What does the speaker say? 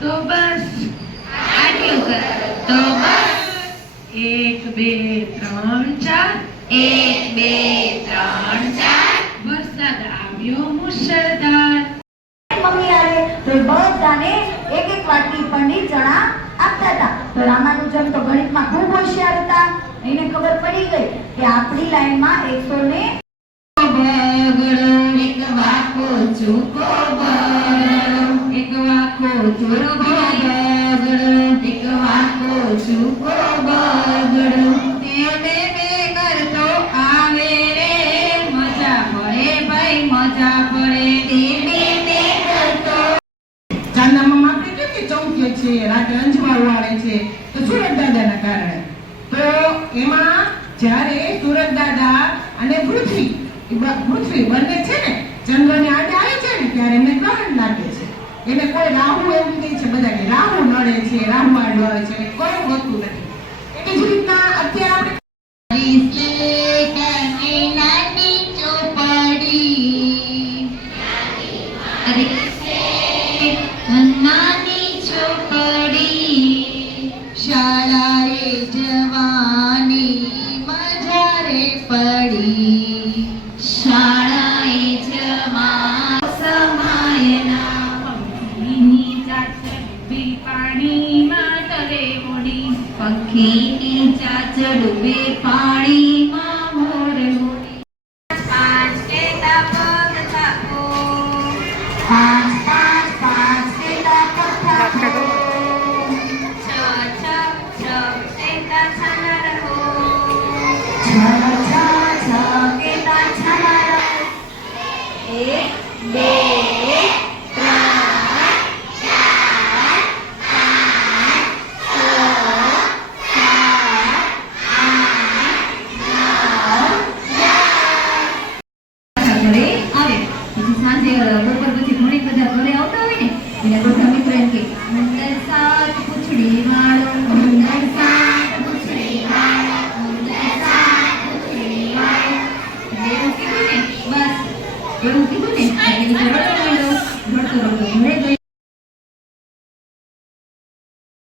તો બસ, આટલું કરાયું તો બસ. 1 2 3 4, 1 2 3 4. વરસાદ આવ્યો મુશળધાર. મમ્મી આવે તો બધાને એક એક વાટકી પંડિત ચણા આપતા હતા. તો રામાનુજન તો ગણિતમાં ખૂબ હોશિયાર હતા. એને ખબર પડી ગઈ કે આપણી લાઈનમાં 100 એક વાકો ચૂકો બગડો, એક વાકો ચૂકો બગડો, એક વાકો ચૂકો બગડો. તેને બે કરતો આવે રે, મજા પડે ભાઈ મજા પડે. તેને બે કરતો. ચાંદામાં આપણે કેમ કે ચમકે છે, રાતે અંજવાળું આવે છે, તો સુરત દાદાના કારણે. તો એમાં જ્યારે સુરત દાદા અને પૃથ્વી બંને છે ને ચંદ્રને આડે આવે છે ને ત્યારે એમને ગ્રહણ લાગે છે. એને કોઈ રાહુ એવું કહે છે, બધા કે રાહુ નડે છે, રાહુ આડો આવે છે, કોઈ હોતું નથી. એવી જ રીતના અત્યારે શાળાએ જવાની મજા રે પડી, શાળાએ જવા સમાયના. પંખીની ચાચડ પાણીમાં તરે મોડી, પંખીની ચાચડ ડૂબે